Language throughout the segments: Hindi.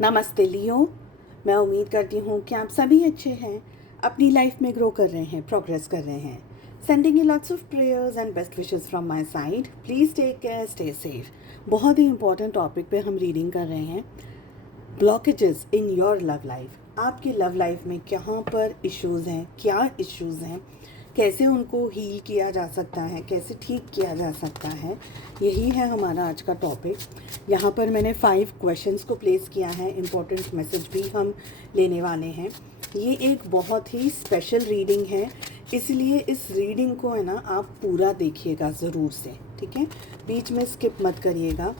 नमस्ते लियो। मैं उम्मीद करती हूँ कि आप सभी अच्छे हैं, अपनी लाइफ में ग्रो कर रहे हैं, प्रोग्रेस कर रहे हैं। Sending you lots of prayers and best wishes from my side. Please take care, stay safe. बहुत ही इंपॉर्टेंट टॉपिक पे हम रीडिंग कर रहे हैं, blockages in your love life. आपकी लव लाइफ में कहाँ पर इश्यूज़ हैं, क्या इश्यूज़ हैं, कैसे उनको हील किया जा सकता है, कैसे ठीक किया जा सकता है, यही है हमारा आज का टॉपिक। यहाँ पर मैंने 5 क्वेश्चंस को प्लेस किया है, इम्पोर्टेंट मैसेज भी हम लेने वाले हैं। ये एक बहुत ही स्पेशल रीडिंग है, इसलिए इस रीडिंग को है ना आप पूरा देखिएगा ज़रूर से, ठीक है। बीच में स्किप मत करिएगा।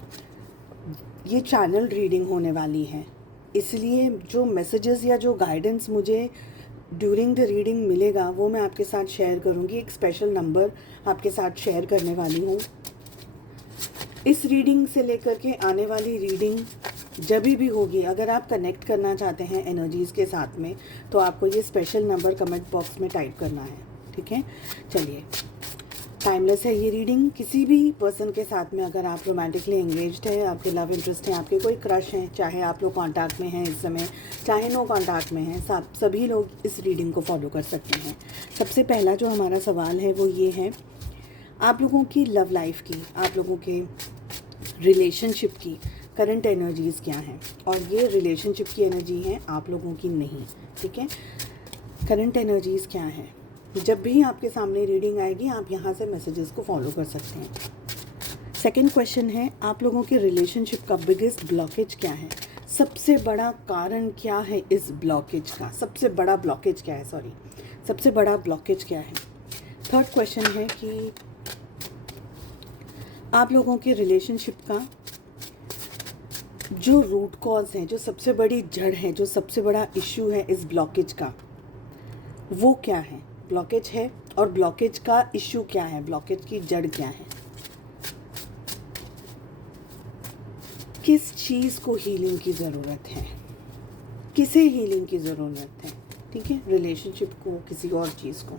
ये चैनल रीडिंग होने वाली है, इसलिए जो मैसेजेस या जो गाइडेंस मुझे ड्यूरिंग द रीडिंग मिलेगा वो मैं आपके साथ शेयर करूँगी। एक स्पेशल नंबर आपके साथ शेयर करने वाली हूँ। इस रीडिंग से लेकर के आने वाली रीडिंग जब भी होगी, अगर आप कनेक्ट करना चाहते हैं एनर्जीज़ के साथ में, तो आपको ये स्पेशल नंबर कमेंट बॉक्स में टाइप करना है, ठीक है। चलिए, टाइमलेस है ये रीडिंग। किसी भी पर्सन के साथ में, अगर आप रोमांटिकली एंगेज्ड हैं, आपके लव इंटरेस्ट हैं, आपके कोई क्रश हैं, चाहे आप लोग कांटेक्ट में हैं इस समय, चाहे नो कांटेक्ट में हैं, सभी लोग इस रीडिंग को फॉलो कर सकते हैं। सबसे पहला जो हमारा सवाल है वो ये है, आप लोगों की लव लाइफ की, आप लोगों के रिलेशनशिप की करंट एनर्जीज़ क्या हैं। और ये रिलेशनशिप की एनर्जी है, आप लोगों की नहीं, ठीक है। करंट एनर्जीज़ क्या हैं। जब भी आपके सामने रीडिंग आएगी, आप यहाँ से मैसेजेस को फॉलो कर सकते हैं। सेकंड क्वेश्चन है, आप लोगों के रिलेशनशिप का बिगेस्ट ब्लॉकेज क्या है। सबसे बड़ा कारण क्या है इस ब्लॉकेज का, सबसे बड़ा ब्लॉकेज क्या है, सबसे बड़ा ब्लॉकेज क्या है। थर्ड क्वेश्चन है कि आप लोगों के रिलेशनशिप का जो रूट कॉज है, जो सबसे बड़ी जड़ है, जो सबसे बड़ा इश्यू है इस ब्लॉकेज का, वो क्या है। ब्लॉकेज है और ब्लॉकेज का इश्यू क्या है, ब्लॉकेज की जड़ क्या है, किस चीज़ को हीलिंग की ज़रूरत है, किसे हीलिंग की ज़रूरत है, ठीक है। रिलेशनशिप को, किसी और चीज़ को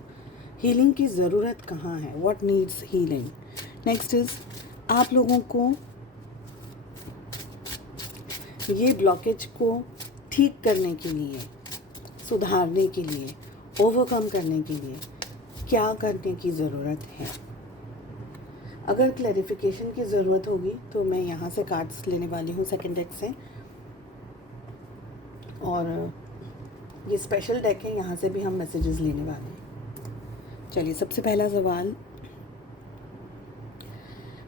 हीलिंग की ज़रूरत कहाँ है, what needs healing. Next is, आप लोगों को ये ब्लॉकेज को ठीक करने के लिए, सुधारने के लिए, ओवरकम करने के लिए क्या करने की ज़रूरत है। अगर क्लैरिफिकेशन की ज़रूरत होगी तो मैं यहाँ से कार्ड्स लेने वाली हूँ, सेकंड डेक से, और ये स्पेशल डेक है, यहाँ से भी हम मैसेजेस लेने वाले हैं। चलिए, सबसे पहला सवाल,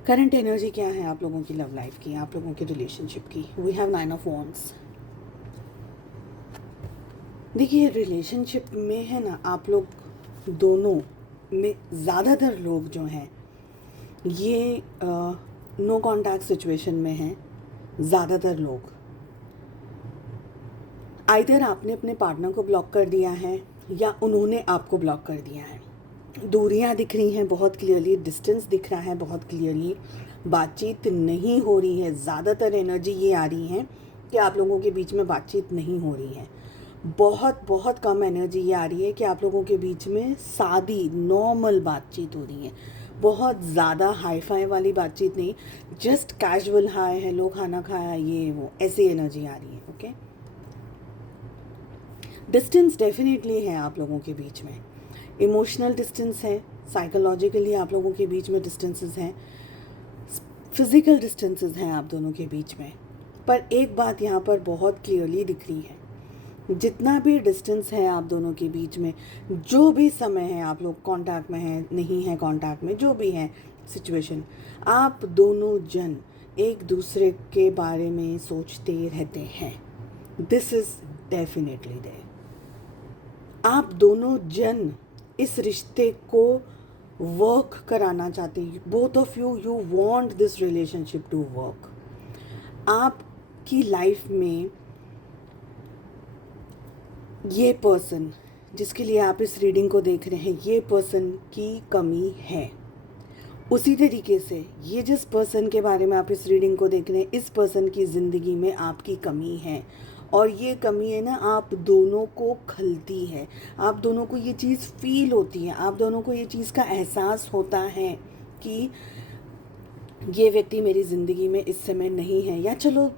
करंट एनर्जी क्या है आप लोगों की लव लाइफ की, आप लोगों के रिलेशनशिप की। We have 9 of wands. देखिए, रिलेशनशिप में है ना, आप लोग दोनों में ज़्यादातर लोग जो हैं ये नो कांटेक्ट सिचुएशन में हैं। ज़्यादातर लोग, आइदर आपने अपने पार्टनर को ब्लॉक कर दिया है या उन्होंने आपको ब्लॉक कर दिया है। दूरियां दिख रही हैं बहुत क्लियरली, डिस्टेंस दिख रहा है बहुत क्लियरली, बातचीत नहीं हो रही है। ज़्यादातर एनर्जी ये आ रही है कि आप लोगों के बीच में बातचीत नहीं हो रही है। बहुत बहुत कम एनर्जी ये आ रही है कि आप लोगों के बीच में सादी नॉर्मल बातचीत हो रही है। बहुत ज़्यादा हाई फाई वाली बातचीत नहीं, जस्ट कैजुअल, हाय हेलो, खाना खाया, ये वो, ऐसी एनर्जी आ रही है, ओके। डिस्टेंस डेफिनेटली है आप लोगों के बीच में, इमोशनल डिस्टेंस है, साइकोलॉजिकली आप लोगों के बीच में डिस्टेंसेस हैं, फिज़िकल डिस्टेंसेस हैं आप दोनों के बीच में। पर एक बात यहाँ पर बहुत क्लियरली दिख रही है, जितना भी डिस्टेंस है आप दोनों के बीच में, जो भी समय है आप लोग कांटेक्ट में हैं, नहीं है कांटेक्ट में, जो भी है सिचुएशन, आप दोनों जन एक दूसरे के बारे में सोचते रहते हैं। This is definitely there. आप दोनों जन इस रिश्ते को वर्क कराना चाहते हैं। Both of you want this relationship to work. आपकी लाइफ में ये पर्सन जिसके लिए आप इस रीडिंग को देख रहे हैं, ये पर्सन की कमी है। उसी तरीके से ये जिस पर्सन के बारे में आप इस रीडिंग को देख रहे हैं, इस पर्सन की ज़िंदगी में आपकी कमी है। और ये कमी है ना, आप दोनों को खलती है, आप दोनों को ये चीज़ फील होती है, आप दोनों को ये चीज़ का एहसास होता है कि ये व्यक्ति मेरी ज़िंदगी में इस समय नहीं है, या चलो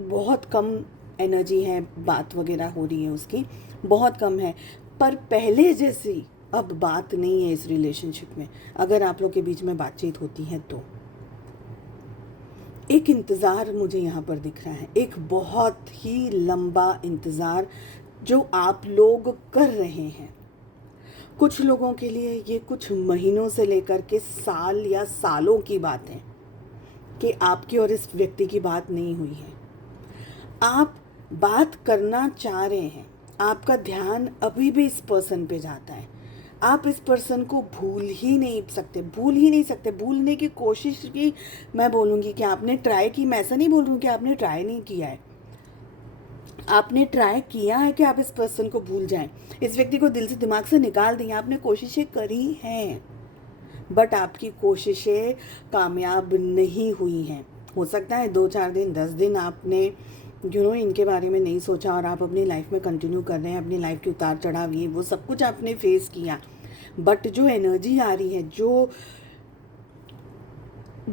बहुत कम एनर्जी है, बात वगैरह हो रही है उसकी बहुत कम है, पर पहले जैसी अब बात नहीं है इस रिलेशनशिप में। अगर आप लोग के बीच में बातचीत होती है तो एक इंतज़ार मुझे यहाँ पर दिख रहा है, एक बहुत ही लंबा इंतज़ार जो आप लोग कर रहे हैं। कुछ लोगों के लिए ये कुछ महीनों से लेकर के साल या सालों की बात है कि आपकी और इस व्यक्ति की बात नहीं हुई है। आप बात करना चाह रहे हैं, आपका ध्यान अभी भी इस पर्सन पे जाता है, आप इस पर्सन को भूल ही नहीं सकते। भूलने की कोशिश की मैं बोलूँगी कि आपने ट्राई की, मैं ऐसा नहीं बोल रही हूँ कि आपने ट्राई नहीं किया है, आपने ट्राई किया है कि आप इस पर्सन को भूल जाएं, इस व्यक्ति को दिल से दिमाग से निकाल दें, आपने कोशिशें करी हैं, बट आपकी कोशिशें कामयाब नहीं हुई हैं। हो सकता है 2-4 दिन 10 दिन आपने इनके बारे में नहीं सोचा और आप अपनी लाइफ में कंटिन्यू कर रहे हैं, अपनी लाइफ के उतार चढ़ाव ये वो सब कुछ आपने फेस किया, बट जो एनर्जी आ रही है,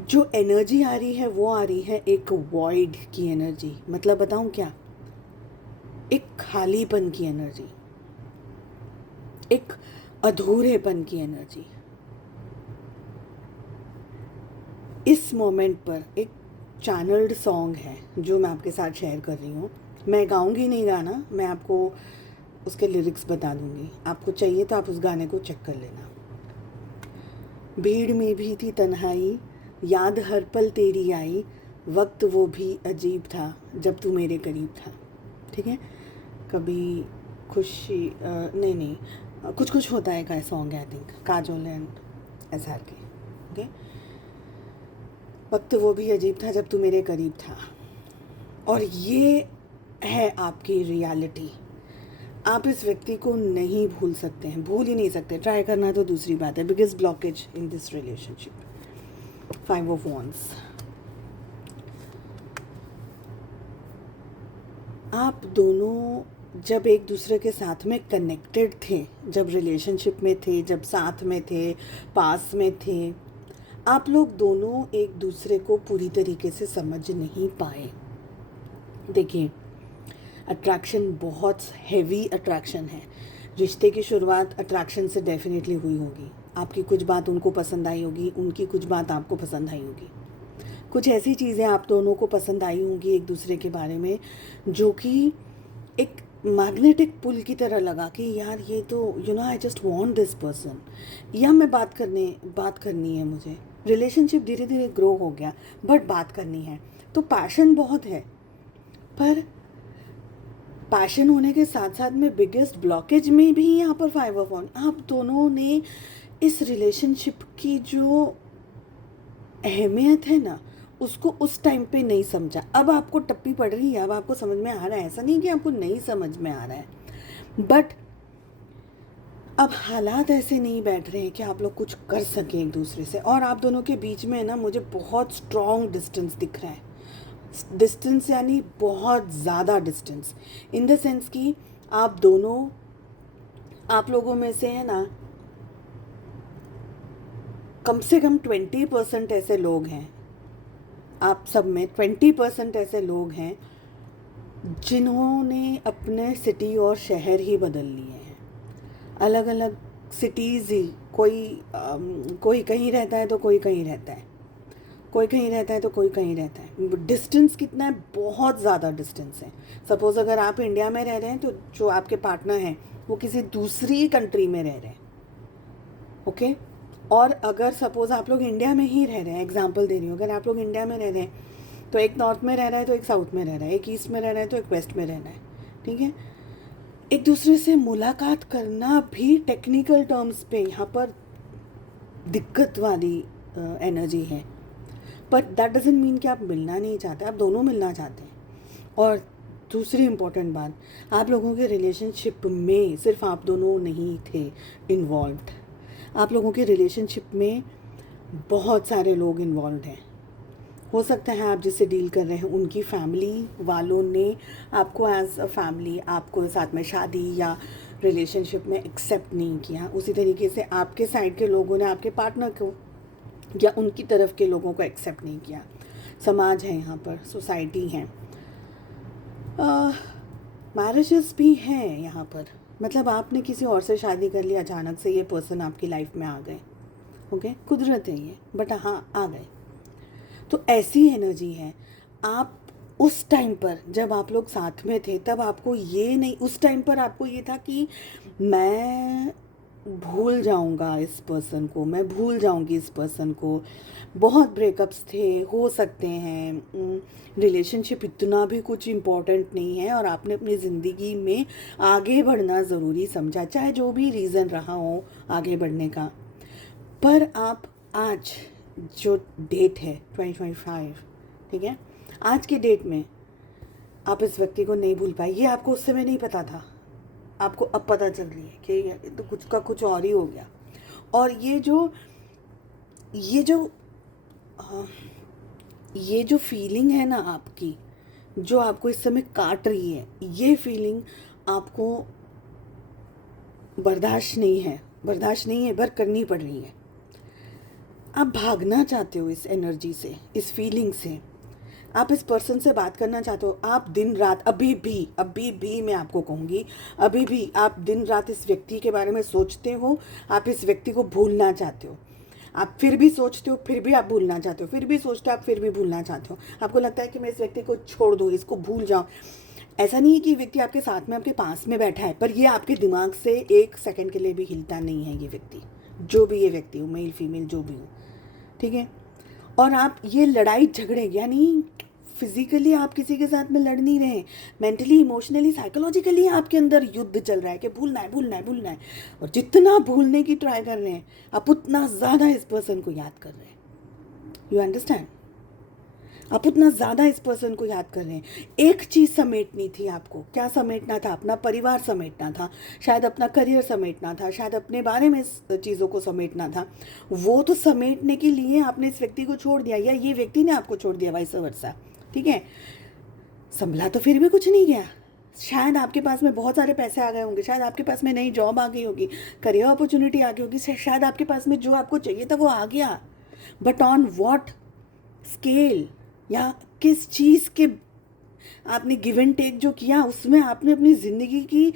जो एनर्जी आ रही है वो आ रही है एक वॉइड की एनर्जी। मतलब बताऊं क्या, एक खालीपन की एनर्जी, एक अधूरेपन की एनर्जी। इस मोमेंट पर एक चैनल्ड सॉन्ग है जो मैं आपके साथ शेयर कर रही हूँ। मैं गाऊंगी नहीं गाना, मैं आपको उसके लिरिक्स बता दूंगी, आपको चाहिए तो आप उस गाने को चेक कर लेना। भीड़ में भी थी तन्हाई, याद हर पल तेरी आई, वक्त वो भी अजीब था जब तू मेरे करीब था। ठीक है, कभी खुशी नहीं कुछ कुछ होता है का सॉन्ग है, I think Kajol and SR के। ओके, वक्त वो भी अजीब था जब तू मेरे करीब था। और ये है आपकी रियलिटी। आप इस व्यक्ति को नहीं भूल सकते हैं, भूल ही नहीं सकते। ट्राई करना तो दूसरी बात है। Biggest blockage in this relationship, 5 of Wands। आप दोनों जब एक दूसरे के साथ में कनेक्टेड थे, जब रिलेशनशिप में थे, जब साथ में थे, पास में थे, आप लोग दोनों एक दूसरे को पूरी तरीके से समझ नहीं पाए। देखिए, अट्रैक्शन बहुत हैवी अट्रैक्शन है। रिश्ते की शुरुआत अट्रैक्शन से डेफिनेटली हुई होगी। आपकी कुछ बात उनको पसंद आई होगी, उनकी कुछ बात आपको पसंद आई होगी। कुछ ऐसी चीज़ें आप दोनों को पसंद आई होंगी एक दूसरे के बारे में, जो कि एक मैग्नेटिक पुल की तरह लगा कि यार ये तो I just want this person, या मैं बात करनी है मुझे। रिलेशनशिप धीरे धीरे ग्रो हो गया, बट बात करनी है। तो पैशन बहुत है, पर पैशन होने के साथ साथ में बिगेस्ट ब्लॉकेज में भी यहाँ पर 5 of Wands। आप दोनों ने इस रिलेशनशिप की जो अहमियत है ना, उसको उस टाइम पे नहीं समझा। अब आपको टप्पी पड़ रही है, अब आपको समझ में आ रहा है। ऐसा नहीं कि आपको नहीं समझ में आ रहा है, बट अब हालात ऐसे नहीं बैठ रहे हैं कि आप लोग कुछ कर सकें एक दूसरे से। और आप दोनों के बीच में ना मुझे बहुत स्ट्रॉन्ग डिस्टेंस दिख रहा है। डिस्टेंस यानी बहुत ज़्यादा डिस्टेंस, इन द सेंस कि आप लोगों में से है ना, कम से कम 20% ऐसे लोग हैं, आप सब में 20% ऐसे लोग हैं जिन्होंने अपने सिटी और शहर ही बदल लिए हैं। अलग अलग सिटीज़ ही, कोई कहीं रहता है तो कोई कहीं रहता है, कोई कहीं रहता है तो कोई कहीं रहता है। डिस्टेंस कितना है, बहुत ज़्यादा डिस्टेंस है। सपोज़ अगर आप इंडिया में रह रहे हैं तो जो आपके पार्टनर हैं वो किसी दूसरी कंट्री में रह रहे हैं। ओके, और अगर सपोज़ आप लोग इंडिया में ही रह रहे हैं, एग्जांपल दे रही हूँ, अगर आप लोग इंडिया में रह रहे हैं तो एक नॉर्थ में रह रहा है तो एक साउथ में रह रहा है, एक ईस्ट में रह रहा है तो एक वेस्ट में रहना है। ठीक है, एक दूसरे से मुलाकात करना भी टेक्निकल टर्म्स पे यहाँ पर दिक्कत वाली एनर्जी है। पर दैट डजंट मीन कि आप मिलना नहीं चाहते, आप दोनों मिलना चाहते हैं। और दूसरी इम्पॉर्टेंट बात, आप लोगों के रिलेशनशिप में सिर्फ आप दोनों नहीं थे इन्वॉल्व्ड, आप लोगों के रिलेशनशिप में बहुत सारे लोग इन्वॉल्व हैं। हो सकता है आप जिससे डील कर रहे हैं उनकी फैमिली वालों ने आपको एज अ फैमिली, आपको साथ में शादी या रिलेशनशिप में एक्सेप्ट नहीं किया। उसी तरीके से आपके साइड के लोगों ने आपके पार्टनर को या उनकी तरफ के लोगों को एक्सेप्ट नहीं किया। समाज है यहाँ पर, सोसाइटी है। मैरिजेस भी हैं यहाँ पर, मतलब आपने किसी और से शादी कर ली, अचानक से ये पर्सन आपकी लाइफ में आ गए, ओके, कुदरत है ये, बट हाँ आ गए। तो ऐसी एनर्जी है। आप उस टाइम पर जब आप लोग साथ में थे तब आपको ये नहीं, उस टाइम पर आपको ये था कि मैं भूल जाऊंगा इस पर्सन को, मैं भूल जाऊंगी इस पर्सन को। बहुत ब्रेकअप्स थे, हो सकते हैं, रिलेशनशिप इतना भी कुछ इम्पोर्टेंट नहीं है, और आपने अपनी ज़िंदगी में आगे बढ़ना ज़रूरी समझा, चाहे जो भी रीज़न रहा हो आगे बढ़ने का। पर आप आज जो डेट है 2025, ठीक है, आज के डेट में आप इस व्यक्ति को नहीं भूल पाए। ये आपको उस समय नहीं पता था, आपको अब पता चल रही है कि ये तो कुछ का कुछ और ही हो गया। और ये जो फीलिंग है ना आपकी, जो आपको इस समय काट रही है, ये फीलिंग आपको बर्दाश्त नहीं है, पर करनी पड़ रही है। आप भागना चाहते हो इस एनर्जी से, इस फीलिंग से। आप इस पर्सन से बात करना चाहते हो, आप दिन रात, अभी भी मैं आपको कहूँगी, अभी भी आप दिन रात इस व्यक्ति के बारे में सोचते हो, आप इस व्यक्ति को भूलना चाहते हो। आप फिर भी सोचते हो, फिर भी आप भूलना चाहते हो, फिर भी सोचते हो, आप फिर भी भूलना चाहते हो। आपको लगता है कि मैं इस व्यक्ति को छोड़ दूँ, इसको भूल जाऊँ। ऐसा नहीं है कि व्यक्ति आपके साथ में, आपके पास में बैठा है, पर ये आपके दिमाग से एक सेकंड के लिए भी हिलता नहीं है ये व्यक्ति, जो भी ये व्यक्ति हो, मेल फीमेल जो भी हो, ठीक है। और आप ये लड़ाई झगड़े, यानी फिजिकली आप किसी के साथ में लड़ नहीं रहे, मेंटली, इमोशनली, साइकोलॉजिकली आपके अंदर युद्ध चल रहा है कि भूलना है। और जितना भूलने की ट्राई कर रहे हैं, आप उतना ज़्यादा इस पर्सन को याद कर रहे हैं। You understand? आप उतना ज़्यादा इस पर्सन को याद कर रहे हैं। एक चीज़ समेटनी थी आपको, क्या समेटना था? अपना परिवार समेटना था, शायद अपना करियर समेटना था, शायद अपने बारे में चीज़ों को समेटना था। वो तो समेटने के लिए आपने इस व्यक्ति को छोड़ दिया, या ये व्यक्ति ने आपको छोड़ दिया, वाइस वर्सा, ठीक है। संभला तो फिर भी कुछ नहीं गया। शायद आपके पास में बहुत सारे पैसे आ गए होंगे, शायद आपके पास में नई जॉब आ गई होगी, करियर अपॉर्चुनिटी आ गई होगी, शायद आपके पास में जो आपको चाहिए था वो आ गया, बट ऑन व्हाट स्केल, या किस चीज़ के आपने गिव एंड टेक जो किया, उसमें आपने अपनी ज़िंदगी की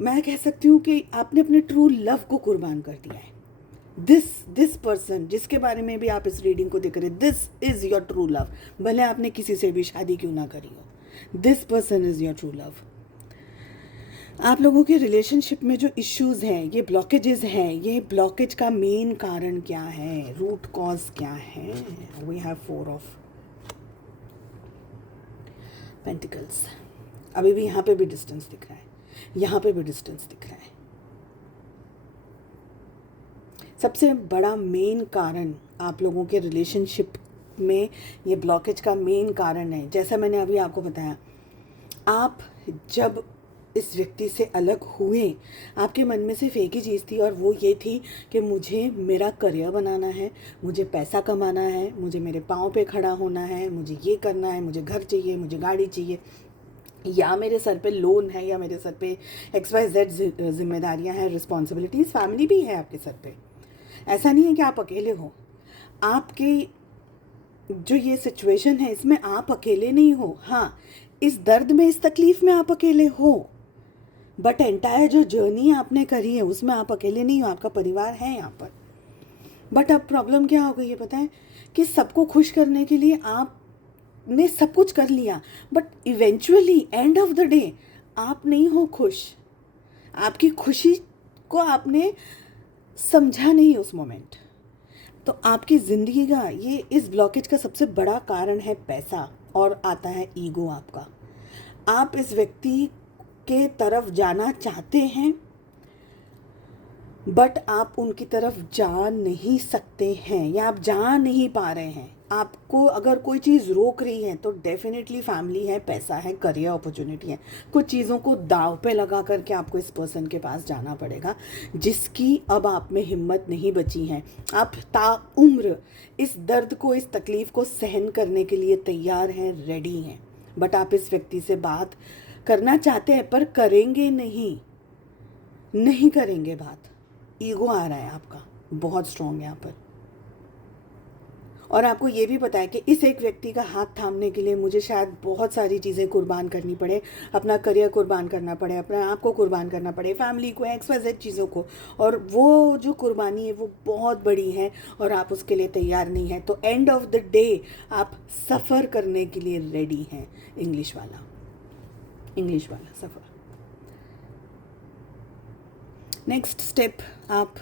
मैं कह सकती हूँ कि आपने अपने ट्रू लव को कुर्बान कर दिया है। दिस पर्सन जिसके बारे में भी आप इस रीडिंग को देख रहे, this is your true love. भले आपने किसी से भी शादी क्यों ना करी हो, this person is your true love. आप लोगों के रिलेशनशिप में जो इश्यूज़ हैं, ये ब्लॉकेजेस हैं, ये ब्लॉकेज का मेन कारण क्या है, रूट कॉज क्या है? We have 4 of pentacles. अभी भी यहाँ पे भी डिस्टेंस दिख रहा है, यहाँ पे भी डिस्टेंस दिख रहा है। सबसे बड़ा मेन कारण आप लोगों के रिलेशनशिप में, ये ब्लॉकेज का मेन कारण है, जैसा मैंने अभी आपको बताया, आप जब इस व्यक्ति से अलग हुए, आपके मन में सिर्फ एक ही चीज़ थी, और वो ये थी कि मुझे मेरा करियर बनाना है, मुझे पैसा कमाना है, मुझे मेरे पाँव पे खड़ा होना है, मुझे ये करना है, मुझे घर चाहिए, मुझे गाड़ी चाहिए, या मेरे सर पे लोन है, या मेरे सर पे XYZ जिम्मेदारियां हैं, रिस्पॉन्सिबिलिटीज़, फैमिली भी है आपके सर पे। ऐसा नहीं है कि आप अकेले हो। आपके जो ये सिचुएशन है, इसमें आप अकेले नहीं हो। हाँ, इस दर्द में, इस तकलीफ़ में आप अकेले हो, बट एंटायर जो जर्नी आपने करी है उसमें आप अकेले नहीं हो, आपका परिवार है यहाँ पर। बट अब प्रॉब्लम क्या हो गई है पता है? कि सबको खुश करने के लिए आपने सब कुछ कर लिया, but eventually end of the day आप नहीं हो खुश। आपकी खुशी को आपने समझा नहीं उस मोमेंट। तो आपकी ज़िंदगी का ये, इस ब्लॉकेज का सबसे बड़ा कारण है पैसा, और आता है ईगो आपका। आप इस व्यक्ति के तरफ जाना चाहते हैं, बट आप उनकी तरफ जा नहीं सकते हैं, या आप जा नहीं पा रहे हैं। आपको अगर कोई चीज़ रोक रही है तो डेफिनेटली फैमिली है, पैसा है, करियर अपॉर्चुनिटी है। कुछ चीज़ों को दाव पे लगा करके आपको इस पर्सन के पास जाना पड़ेगा, जिसकी अब आप में हिम्मत नहीं बची है। आप ताउम्र इस दर्द को, इस तकलीफ़ को सहन करने के लिए तैयार हैं, रेडी हैं, बट आप इस व्यक्ति से बात करना चाहते हैं, पर करेंगे नहीं करेंगे बात। ईगो आ रहा है आपका, बहुत स्ट्रॉन्ग यहाँ पर। और आपको ये भी पता है कि इस एक व्यक्ति का हाथ थामने के लिए मुझे शायद बहुत सारी चीज़ें कुर्बान करनी पड़े, अपना करियर कुर्बान करना पड़े, अपने आप को कुर्बान करना पड़े, फैमिली को, XYZ चीज़ों को, और वो जो कुर्बानी है वो बहुत बड़ी है और आप उसके लिए तैयार नहीं हैं। तो एंड ऑफ द डे आप सफ़र करने के लिए रेडी हैं। इंग्लिश वाला सफ़र। नेक्स्ट स्टेप, आप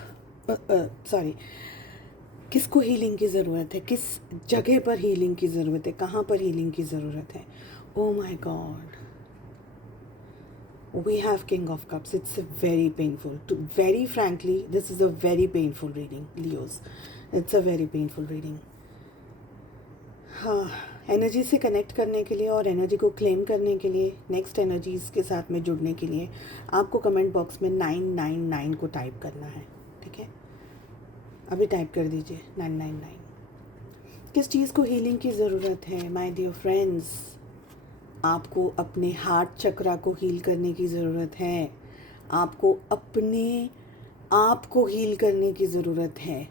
किसको हीलिंग की ज़रूरत है, किस जगह पर हीलिंग की ज़रूरत है, कहाँ पर हीलिंग की ज़रूरत है। Oh my god, we have king of cups. It's very painful, to very frankly this is a very painful reading Leos, it's a very painful reading. हाँ, एनर्जी से कनेक्ट करने के लिए और एनर्जी को क्लेम करने के लिए, नेक्स्ट एनर्जीज़ के साथ में जुड़ने के लिए आपको कमेंट बॉक्स में 999 को टाइप करना है। ठीक है, अभी टाइप कर दीजिए 999। किस चीज़ को हीलिंग की ज़रूरत है माय डियर फ्रेंड्स? आपको अपने हार्ट चक्रा को हील करने की ज़रूरत है। आपको अपने आप को हील करने की ज़रूरत है।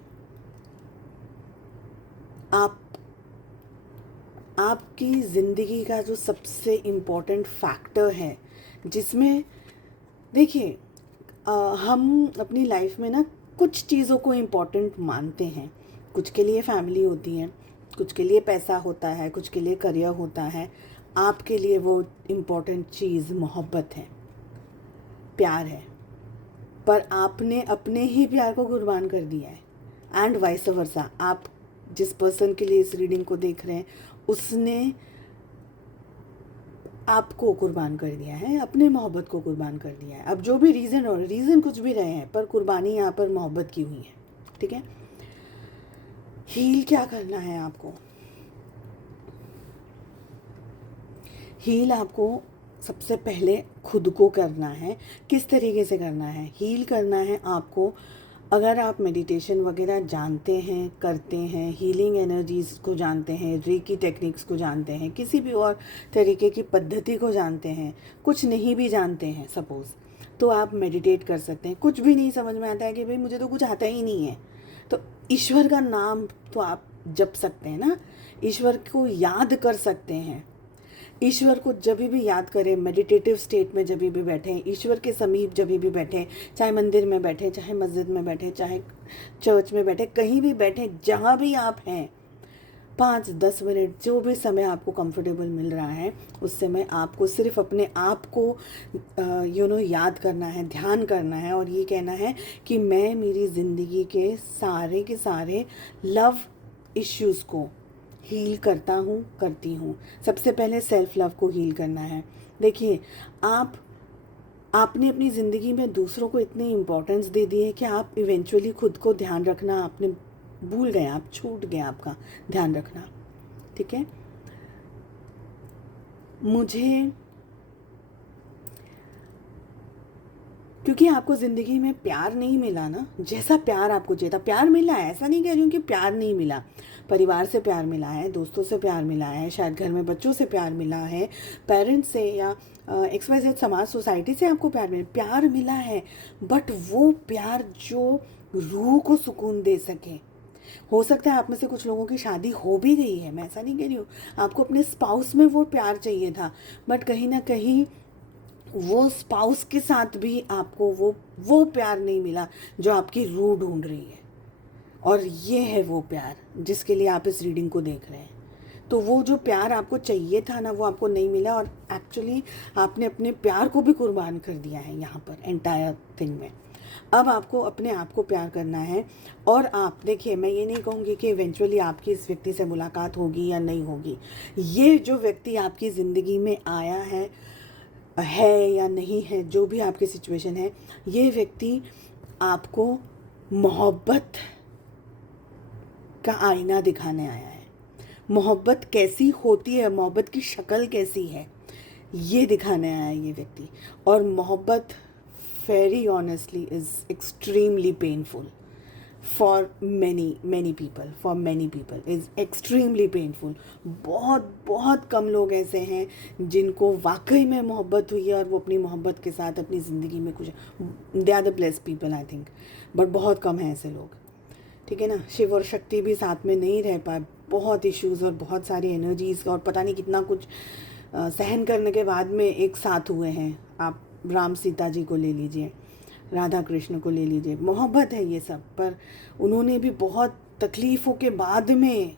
आपकी ज़िंदगी का जो सबसे इम्पोर्टेंट फैक्टर है, जिसमें देखिए हम अपनी लाइफ में ना कुछ चीज़ों को इम्पोर्टेंट मानते हैं। कुछ के लिए फैमिली होती है, कुछ के लिए पैसा होता है, कुछ के लिए करियर होता है। आपके लिए वो इम्पोर्टेंट चीज़ मोहब्बत है, प्यार है, पर आपने अपने ही प्यार को कुर्बान कर दिया है। एंड वाइस वर्सा, आप जिस पर्सन के लिए इस रीडिंग को देख रहे हैं उसने आपको कुर्बान कर दिया है, अपने मोहब्बत को कुर्बान कर दिया है। अब जो भी रीज़न कुछ भी रहे हैं, पर कुर्बानी यहाँ पर मोहब्बत की हुई है। ठीक है, हील क्या करना है आपको? हील आपको सबसे पहले खुद को करना है। किस तरीके से करना है? हील करना है आपको, अगर आप मेडिटेशन वगैरह जानते हैं, करते हैं, हीलिंग एनर्जीज़ को जानते हैं, रेकी टेक्निक्स को जानते हैं, किसी भी और तरीके की पद्धति को जानते हैं, कुछ नहीं भी जानते हैं सपोज़, तो आप मेडिटेट कर सकते हैं। कुछ भी नहीं समझ में आता है कि भाई मुझे तो कुछ आता ही नहीं है, तो ईश्वर का नाम तो आप जप सकते हैं ना, ईश्वर को याद कर सकते हैं। ईश्वर को जब भी याद करें, मेडिटेटिव स्टेट में जब भी बैठें, ईश्वर के समीप जब भी बैठें, चाहे मंदिर में बैठें, चाहे मस्जिद में बैठें, चाहे चर्च में बैठें, कहीं भी बैठें, जहाँ भी आप हैं, 5-10 मिनट जो भी समय आपको कंफर्टेबल मिल रहा है उस समय आपको सिर्फ अपने आप को याद करना है, ध्यान करना है और ये कहना है कि मैं मेरी ज़िंदगी के सारे लव इश्यूज़ को हील करता हूँ, करती हूँ। सबसे पहले सेल्फ लव को हील करना है। देखिए, आपने अपनी ज़िंदगी में दूसरों को इतनी इम्पोर्टेंस दे दी है कि आप इवेंचुअली खुद को ध्यान रखना आपने भूल गए, आप छूट गए आपका ध्यान रखना। ठीक है, मुझे क्योंकि आपको ज़िंदगी में प्यार नहीं मिला ना, जैसा प्यार आपको चाहिए था। प्यार मिला है, ऐसा नहीं कह रही हूँ कि प्यार नहीं मिला। परिवार से प्यार मिला है, दोस्तों से प्यार मिला है, शायद घर में बच्चों से प्यार मिला है, पेरेंट्स से या XYZ समाज, सोसाइटी से आपको प्यार मिला है, बट वो प्यार जो रूह को सुकून दे सके। हो सकता है आप में से कुछ लोगों की शादी हो भी गई है, मैं ऐसा नहीं कह रही हूँ, आपको अपने स्पाउस में वो प्यार चाहिए था, बट कहीं ना कहीं वो स्पाउस के साथ भी आपको वो प्यार नहीं मिला जो आपकी रूह ढूंढ रही है। और ये है वो प्यार जिसके लिए आप इस रीडिंग को देख रहे हैं। तो वो जो प्यार आपको चाहिए था ना, वो आपको नहीं मिला, और एक्चुअली आपने अपने प्यार को भी कुर्बान कर दिया है यहाँ पर एंटायर थिंग में। अब आपको अपने आप को प्यार करना है। और आप देखिए, मैं ये नहीं कहूँगी कि इवेंचुअली आपकी इस व्यक्ति से मुलाकात होगी या नहीं होगी। ये जो व्यक्ति आपकी ज़िंदगी में आया है या नहीं है, जो भी आपकी सिचुएशन है, ये व्यक्ति आपको मोहब्बत का आईना दिखाने आया है। मोहब्बत कैसी होती है, मोहब्बत की शक्ल कैसी है, ये दिखाने आया है ये व्यक्ति। और मोहब्बत very honestly is extremely painful for many people is extremely painful. बहुत कम लोग ऐसे हैं जिनको वाकई में मोहब्बत हुई है और वो अपनी मोहब्बत के साथ अपनी ज़िंदगी में कुछ, they are the blessed people I think, but बहुत कम हैं ऐसे लोग। ठीक है ना, शिव और शक्ति भी साथ में नहीं रह बहुत इश्यूज़ और बहुत सारी एनर्जीज़ और पता नहीं कितना कुछ सहन करने के बाद में एक साथ हुए हैं। आप राम सीता जी को ले लीजिए, राधा कृष्ण को ले लीजिए, मोहब्बत है ये सब, पर उन्होंने भी बहुत तकलीफ़ों के बाद में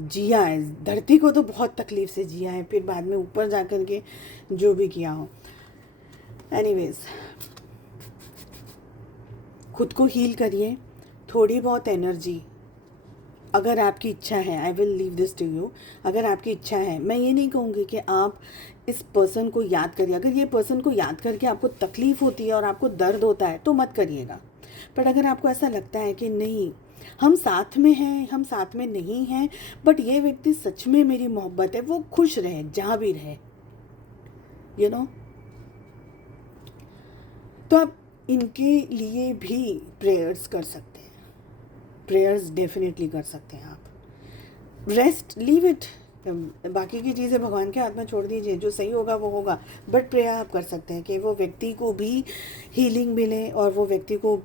जिया है। धरती को तो बहुत तकलीफ़ से जिया है, फिर बाद में ऊपर जा कर के जो भी किया हो। एनीवेज, खुद को हील करिए। थोड़ी बहुत एनर्जी, अगर आपकी इच्छा है, I will leave this to you, अगर आपकी इच्छा है, मैं ये नहीं कहूँगी कि आप इस पर्सन को याद करिए। अगर ये पर्सन को याद करके आपको तकलीफ़ होती है और आपको दर्द होता है तो मत करिएगा। बट अगर आपको ऐसा लगता है कि नहीं, हम साथ में हैं, हम साथ में नहीं हैं, बट ये व्यक्ति सच में मेरी मोहब्बत है, वो खुश रहे जहाँ भी रहे, यू नो, तो आप इनके लिए भी प्रेयर्स कर सकते हैं। प्रेयर्स डेफिनेटली कर सकते हैं आप। रेस्ट, लीव इट, बाकी की चीज़ें भगवान के हाथ में छोड़ दीजिए, जो सही होगा वो होगा। बट प्रेयर आप कर सकते हैं कि वो व्यक्ति को भी हीलिंग मिले और वो व्यक्ति को,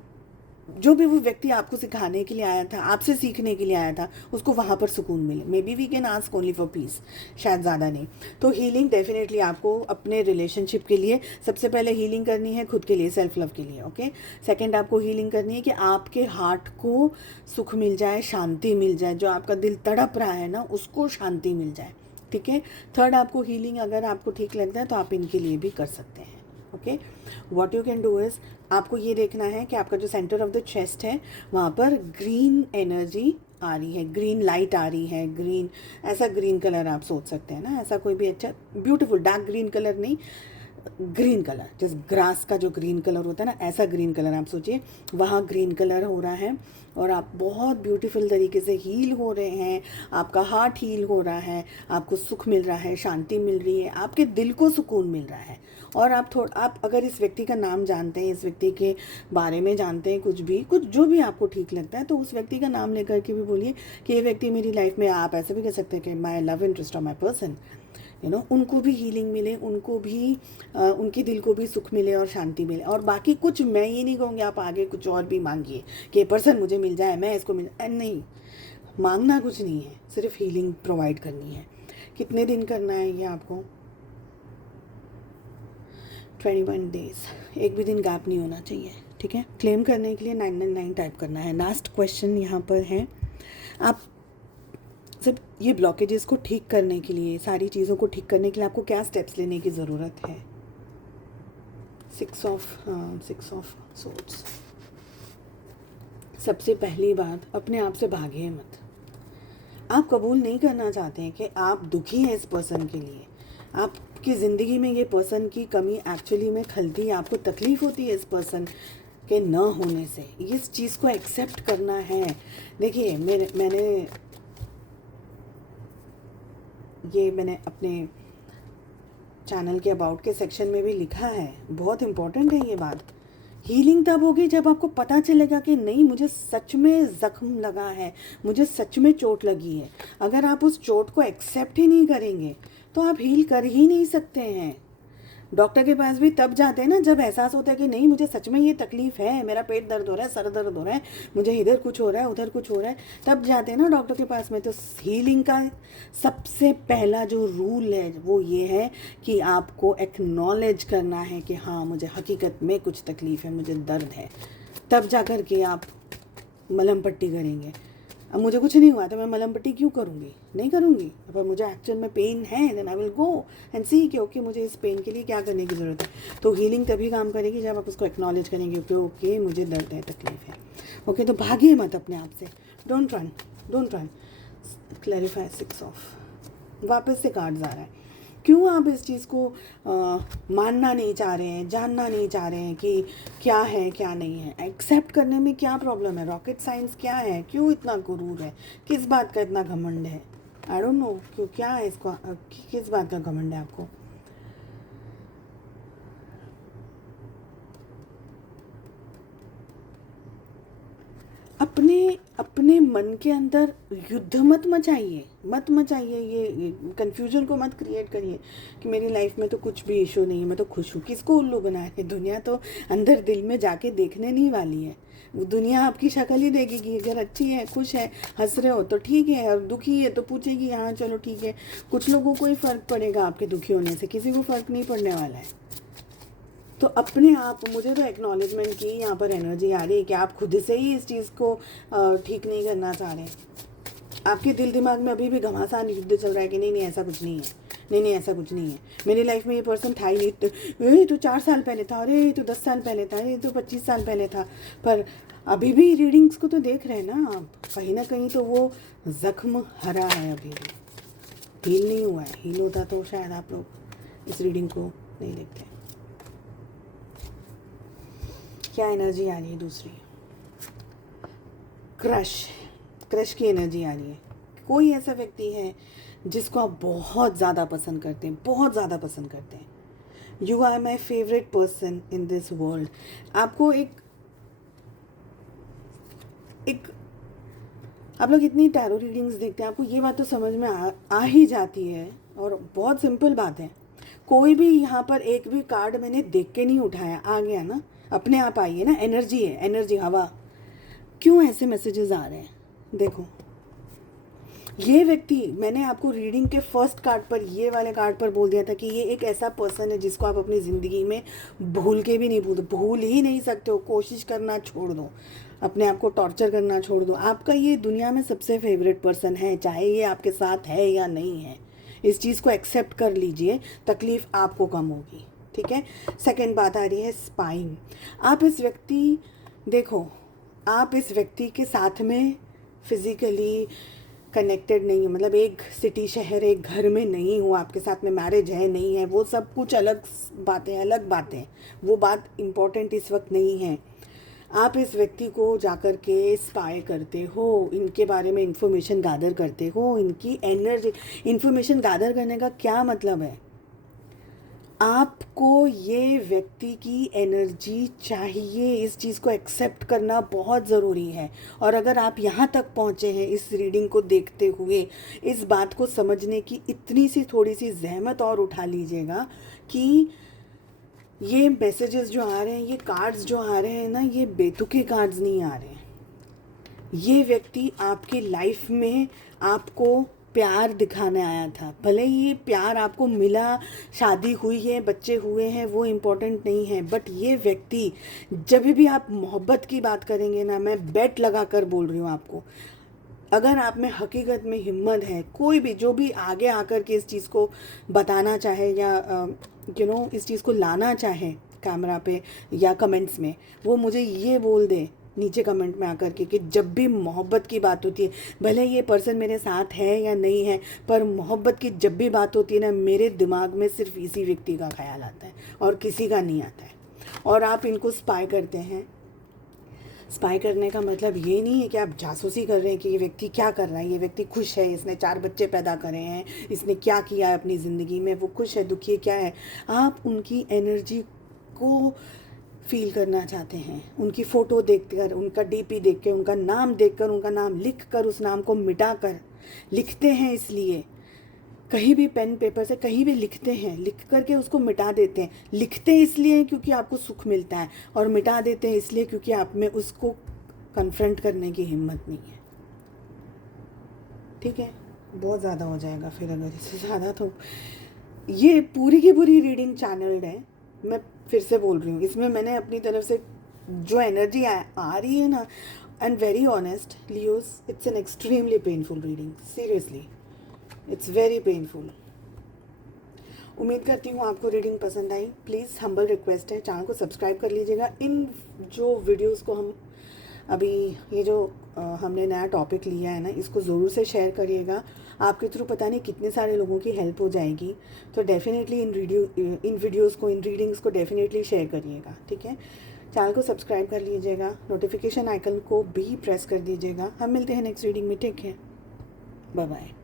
जो भी वो व्यक्ति आपको सिखाने के लिए आया था, आपसे सीखने के लिए आया था, उसको वहाँ पर सुकून मिले। Maybe we can ask only for peace, शायद ज़्यादा नहीं। तो हीलिंग डेफिनेटली आपको अपने रिलेशनशिप के लिए सबसे पहले हीलिंग करनी है, खुद के लिए, सेल्फ लव के लिए, ओके। सेकंड, आपको हीलिंग करनी है कि आपके हार्ट को सुख मिल जाए, शांति मिल जाए, जो आपका दिल तड़प रहा है ना, उसको शांति मिल जाए, ठीक है। थर्ड, आपको हीलिंग अगर आपको ठीक लगता है तो आप इनके लिए भी कर सकते हैं, okay. What you can do is, आपको ये देखना है कि आपका जो सेंटर ऑफ द चेस्ट है वहाँ पर ग्रीन एनर्जी आ रही है, ग्रीन लाइट आ रही है, ग्रीन, ऐसा ग्रीन कलर आप सोच सकते हैं ना, ऐसा कोई भी अच्छा ब्यूटीफुल डार्क ग्रीन कलर नहीं, ग्रीन कलर, जैसे ग्रास का जो ग्रीन कलर होता है ना, ऐसा ग्रीन कलर आप सोचिए, वहाँ ग्रीन कलर हो रहा है और आप बहुत ब्यूटीफुल तरीके से हील हो रहे हैं, आपका हार्ट हील हो रहा है, आपको सुख मिल रहा है, शांति मिल रही है, आपके दिल को सुकून मिल रहा है। और आप अगर इस व्यक्ति का नाम जानते हैं, इस व्यक्ति के बारे में जानते हैं, कुछ जो भी आपको ठीक लगता है, तो उस व्यक्ति का नाम लेकर के भी बोलिए कि ये व्यक्ति मेरी लाइफ में, आप ऐसे भी कह सकते हैं कि my love interest of my person, you know, उनको भी हीलिंग मिले, उनको भी उनके दिल को भी सुख मिले और शांति मिले। और बाकी कुछ मैं ये नहीं कहूँगी आप आगे कुछ और भी मांगिए कि ये पर्सन मुझे मिल जाए, मैं इसको मिल, नहीं, मांगना कुछ नहीं है, सिर्फ हीलिंग प्रोवाइड करनी है। कितने दिन करना है ये आपको? 21 डेज, एक भी दिन गैप नहीं होना चाहिए, ठीक है। क्लेम करने के लिए 999 टाइप करना है। लास्ट क्वेश्चन यहाँ पर है, आप सब ये ब्लॉकेजेस को ठीक करने के लिए, सारी चीज़ों को ठीक करने के लिए आपको क्या स्टेप्स लेने की ज़रूरत है? 6 ऑफ सोर्ड्स। सबसे पहली बात, अपने आप से भागिए मत। आप कबूल नहीं करना चाहते हैं कि आप दुखी हैं इस पर्सन के लिए, आपकी ज़िंदगी में ये पर्सन की कमी एक्चुअली में खलती है, आपको तकलीफ़ होती है इस पर्सन के न होने से, इस चीज़ को एक्सेप्ट करना है। देखिए, मैंने अपने चैनल के अबाउट के सेक्शन में भी लिखा है, बहुत इम्पॉर्टेंट है ये बात। हीलिंग तब होगी जब आपको पता चलेगा कि नहीं, मुझे सच में ज़ख्म लगा है, मुझे सच में चोट लगी है। अगर आप उस चोट को एक्सेप्ट ही नहीं करेंगे तो आप हील कर ही नहीं सकते हैं। डॉक्टर के पास भी तब जाते हैं ना जब एहसास होता है कि नहीं, मुझे सच में ये तकलीफ़ है, मेरा पेट दर्द हो रहा है, सर दर्द हो रहा है, मुझे इधर कुछ हो रहा है, उधर कुछ हो रहा है, तब जाते हैं ना डॉक्टर के पास में। तो हीलिंग का सबसे पहला जो रूल है वो ये है कि आपको एक्नॉलेज करना है कि हाँ, मुझे हकीकत में कुछ तकलीफ़ है, मुझे दर्द है, तब जा कर के आप मलहम पट्टी करेंगे। अब मुझे कुछ नहीं हुआ तो मैं मलहम पट्टी क्यों करूँगी? नहीं करूँगी। पर मुझे एक्चुअल में पेन है, then I will go and see कि ओके, मुझे इस पेन के लिए क्या करने की ज़रूरत है। तो हीलिंग तभी काम करेगी जब आप उसको एक्नॉलेज करेंगे कि ओके, मुझे दर्द है, तकलीफ़ है, ओके। तो भागिए मत अपने आप से, डोंट रन। क्लैरिफाई 6 ऑफ, वापस से कार्ड्स आ रहा है। क्यों आप इस चीज़ को मानना नहीं चाह रहे हैं, जानना नहीं चाह रहे हैं कि क्या है क्या नहीं है? एक्सेप्ट करने में क्या प्रॉब्लम है? रॉकेट साइंस क्या है? क्यों इतना गुरूर है? किस बात का इतना घमंड है? आई डोंट नो क्यों, क्या है इसको, किस बात का घमंड है आपको? अपने मन के अंदर युद्ध मत मचाइए, ये कन्फ्यूजन को मत क्रिएट करिए कि मेरी लाइफ में तो कुछ भी इशू नहीं है, मैं तो खुश हूँ। किसको उल्लू बनाए? दुनिया तो अंदर दिल में जाके देखने नहीं वाली है। वो दुनिया आपकी शक्ल ही देखेगी। अगर अच्छी है, खुश है, हंस रहे हो तो ठीक है, और दुखी है तो पूछेगी हाँ चलो ठीक है। कुछ लोगों को ही फ़र्क पड़ेगा आपके दुखी होने से, किसी को फ़र्क नहीं पड़ने वाला है। तो अपने आप, मुझे तो एक्नॉलेजमेंट की यहाँ पर एनर्जी आ रही है कि आप खुद से ही इस चीज़ को ठीक नहीं करना चाह रहे। आपके दिल दिमाग में अभी भी घमासान युद्ध चल रहा है कि नहीं ऐसा कुछ नहीं है, नहीं ऐसा कुछ नहीं है, मेरी लाइफ में ये पर्सन था ही नहीं, तो 4 साल पहले था, अरे तो 10 साल पहले था, ये तो 25 साल पहले था। पर अभी भी रीडिंग्स को तो देख रहे हैं ना आप, कहीं ना कहीं तो वो ज़ख्म हरा है, अभी भी हील नहीं हुआ है। हील होता तो शायद आप लोग इस रीडिंग को नहीं देखते। क्या एनर्जी आ रही है? दूसरी क्रश की एनर्जी आ रही है। कोई ऐसा व्यक्ति है जिसको आप बहुत ज़्यादा पसंद करते हैं, बहुत ज़्यादा पसंद करते हैं। You are my favourite person in this world. आपको एक आप लोग इतनी टैरो रीडिंग्स देखते हैं, आपको ये बात तो समझ में आ ही जाती है। और बहुत सिंपल बात है, कोई भी यहाँ पर एक भी कार्ड मैंने देख के नहीं उठाया, आ गया ना, अपने आप आई है ना। एनर्जी है, एनर्जी, हवा। क्यों ऐसे मैसेजेस आ रहे हैं? देखो, ये व्यक्ति, मैंने आपको रीडिंग के फर्स्ट कार्ड पर, ये वाले कार्ड पर बोल दिया था कि ये एक ऐसा पर्सन है जिसको आप अपनी ज़िंदगी में भूल के भी नहीं भूल ही नहीं सकते हो। कोशिश करना छोड़ दो, अपने आप को टॉर्चर करना छोड़ दो। आपका ये दुनिया में सबसे फेवरेट पर्सन है, चाहे ये आपके साथ है या नहीं है। इस चीज़ को एक्सेप्ट कर लीजिए, तकलीफ़ आपको कम होगी, ठीक है। सेकंड बात आ रही है स्पाइंग। आप इस व्यक्ति, देखो, आप इस व्यक्ति के साथ में फिज़िकली कनेक्टेड नहीं है, मतलब एक सिटी, शहर, एक घर में नहीं हो, आपके साथ में मैरिज है नहीं है, वो सब कुछ अलग बातें, वो बात इम्पोर्टेंट इस वक्त नहीं है। आप इस व्यक्ति को जाकर के स्पाई करते हो, इनके बारे में इंफॉर्मेशन गादर करते हो, इनकी एनर्जी। इंफॉर्मेशन गादर करने का क्या मतलब है? आपको ये व्यक्ति की एनर्जी चाहिए, इस चीज़ को एक्सेप्ट करना बहुत ज़रूरी है। और अगर आप यहाँ तक पहुँचे हैं इस रीडिंग को देखते हुए, इस बात को समझने की इतनी सी थोड़ी सी ज़हमत और उठा लीजिएगा कि ये मैसेजेस जो आ रहे हैं, ये कार्ड्स जो आ रहे हैं ना, ये बेतुके कार्ड्स नहीं आ रहे हैं। ये व्यक्ति आपकी लाइफ में आपको प्यार दिखाने आया था। भले ही ये प्यार आपको मिला, शादी हुई है, बच्चे हुए हैं, वो इम्पोर्टेंट नहीं है, बट ये व्यक्ति, जब भी आप मोहब्बत की बात करेंगे ना, मैं बेट लगा कर बोल रही हूँ आपको, अगर आप में हकीकत में हिम्मत है, कोई भी जो भी आगे आकर के इस चीज़ को बताना चाहे या इस चीज़ को लाना चाहे कैमरा पे या कमेंट्स में, वो मुझे ये बोल दे नीचे कमेंट में आकर के कि जब भी मोहब्बत की बात होती है, भले ये पर्सन मेरे साथ है या नहीं है, पर मोहब्बत की जब भी बात होती है ना, मेरे दिमाग में सिर्फ इसी व्यक्ति का ख्याल आता है और किसी का नहीं आता है। और आप इनको स्पाई करते हैं। स्पाई करने का मतलब ये नहीं है कि आप जासूसी कर रहे हैं कि ये व्यक्ति क्या कर रहा है, ये व्यक्ति खुश है, इसने 4 बच्चे पैदा करे हैं, इसने क्या किया है अपनी ज़िंदगी में, वो खुश है, दुखी है, क्या है। आप उनकी एनर्जी को फील करना चाहते हैं। उनकी फ़ोटो देखकर, उनका डीपी देख के, उनका नाम देखकर, उनका नाम लिख कर, उस नाम को मिटा कर लिखते हैं। इसलिए कहीं भी पेन पेपर से कहीं भी लिखते हैं, लिख करके उसको मिटा देते हैं। लिखते इसलिए क्योंकि आपको सुख मिलता है, और मिटा देते हैं इसलिए क्योंकि आप में उसको कन्फ्रंट करने की हिम्मत नहीं है, ठीक है। बहुत ज़्यादा हो जाएगा फिर अगर इससे ज़्यादा, तो ये पूरी की पूरी रीडिंग चैनल्ड है। मैं फिर से बोल रही हूँ, इसमें मैंने अपनी तरफ से जो एनर्जी आ रही है ना, and very honest Leos, it's an extremely painful reading, seriously it's very painful. उम्मीद करती हूँ आपको रीडिंग पसंद आई। प्लीज़ हम्बल रिक्वेस्ट है, चैनल को सब्सक्राइब कर लीजिएगा। इन जो वीडियोस को हम अभी, ये जो हमने नया टॉपिक लिया है ना, इसको ज़रूर से शेयर करिएगा। आपके थ्रू पता नहीं कितने सारे लोगों की हेल्प हो जाएगी। तो डेफिनेटली इन वीडियोज़ को, इन रीडिंग्स को डेफिनेटली शेयर करिएगा, ठीक है। चैनल को सब्सक्राइब कर लीजिएगा, नोटिफिकेशन आइकन को भी प्रेस कर दीजिएगा। हम मिलते हैं नेक्स्ट रीडिंग में, ठीक है, बाय बाय।